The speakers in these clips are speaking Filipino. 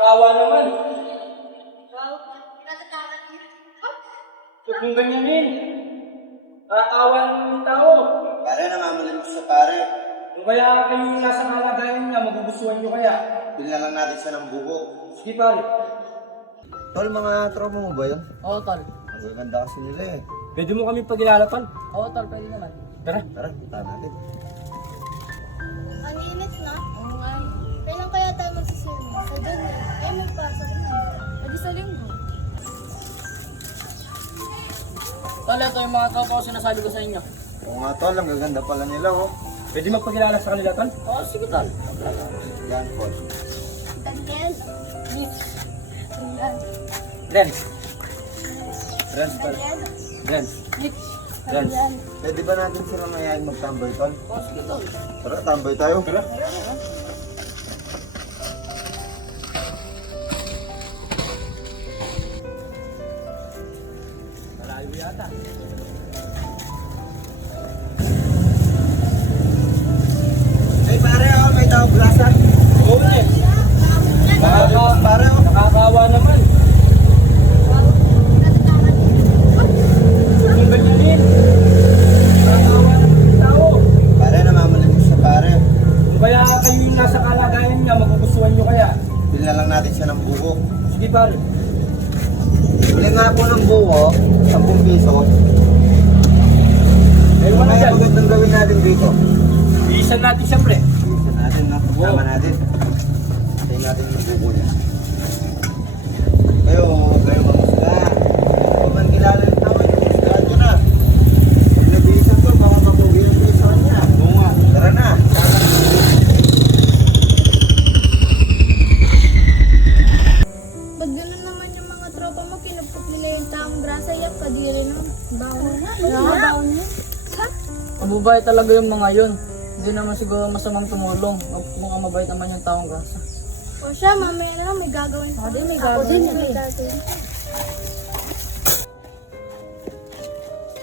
Nakakawa naman. Wow, natatakot niya. Huwag mong ganyanin. Nakakawa naman yung tao. Pare, namamalit ko sa pare. Kung kaya kayo yung nasa kalagayan niya, magugustuhan nyo kaya. Bilhin lang natin siya ng buko. Sige pare. Tol, mga tropa mo ba yun? Oo, tol. Ang gaganda kasi nila eh. Pwede mo kami pagilalapan. Oo, tol. Pwede naman. Tara. Tara, punta natin. Ang init na. Oo nga eh. Kailan kaya tayo magsiswimming? Sa doon eh. Eh, magpasok na. Pwede sa linggo. Tol, ito yung mga tropa ko sinasabi ko sa inyo. Oo nga tol, ang gaganda pala nila oh. Pwede magpakilala sa kanila, Tol? Oo, sige, tol. Yan, Paul. Daniel. Miss. Ayan. Renz. Renz, Tol. Daniel. Renz. Nick. Renz. Ayan. Pwede ba natin silang mayayain magtambay tol? Oo, sige, tol. Tara, tambay tayo. Tara. Malayo yata. Hey pare, oh, may tawag glasan. Oo, eh. Pare, oh. Nakakawa naman. Wow, natatakot niya. Huwag mong ganyanin. Nakakawa naman yung tao. Pare, namamalit ko sa pare. Kung kaya kayo yung nasa kalagayan niya, magugustuhan nyo kaya. Bilhin lang natin siya ng buko. Sige pare. Bilhin nga po ng buko, 10 piso. Eh, Ano wala kaya dyan. magandang gawin natin dito? Iisan natin siyempre. Isa natin, no? Tama natin. Tayo natin yung buko niya. Kayo, kayo mamusga. Kung man kilala yung tao, mamusgahan nyo na. Pag nabihisan ko, baka mapugi yung piso niya. Oo nga. Tara na. Pag gano'n naman yung mga tropa mo, kinupok nila yung taong grasa, yak, kadiri no. Bawal na. Bawal niya. Mababait talaga yung mga yun. Hindi naman siguro masamang tumulong. Mukhang mabait naman yung taong grasa. O siya, mamaya na lang, may gagawin pa. Ako din, may Ako gagawin din, pa may eh. gagawin.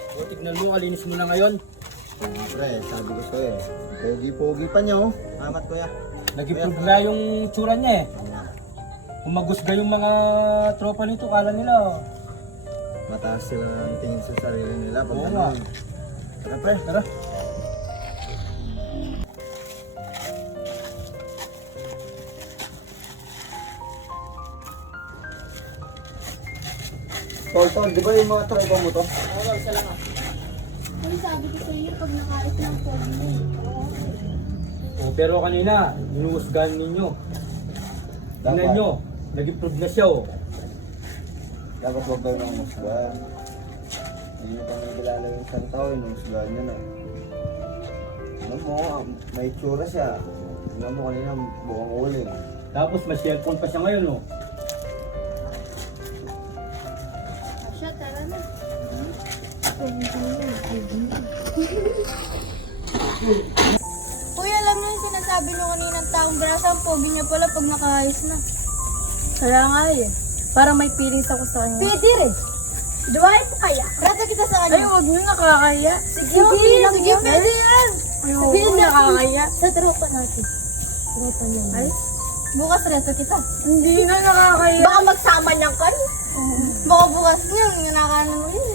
O, tignan mo, kalinis mo na ngayon. Pre, sabi ko sa'yo eh. Pogi-pogi pa niya oh. Amat ko ya. Nag-improve na yung tsura niya eh. Humagusga yung mga tropa nito, kala nila. Mataas sila ang tingin sa sarili nila. Pag Oo ano. nga. Tara pre. Tara. Tol, di ba yung mga tropa mo to? Oo, tol. Sila nga. Ay, sabi ko sa iyo, pag nakait ng pogi mo eh. O, pero kanina, hinuhusgahan ninyo. Tingnan nyo, nag-improve na siya oh. Dapat wag daw nang musgahan. Hindi nyo pa nagkilala yung isang tao, hinusgahan nyo na. Ano mo, may tsura siya. Tingnan mo kanina, mukhang uling. Tapos may cellphone pa siya ngayon oh. Asya, tara na. Uy, alam mo yung sinasabi nung kaninang taong grasa, ang pogi niya pala pag nakaayos na. Kaya nga eh. Para may feelings ako sa kanya. Pwede rin. Duwain mo kaya? Rata kita sa Ay, kanya. huwag mo nakakaya. Sige, sige, pwede yan. Ay, huwag Sabihin mo natin. nakakaya. Sa tropa natin. Tropa niya. Ay, Bukas reto kita. hindi na nakakaya. Baka magsama niyang kan. Baka bukas niya, nanakanan mo yun.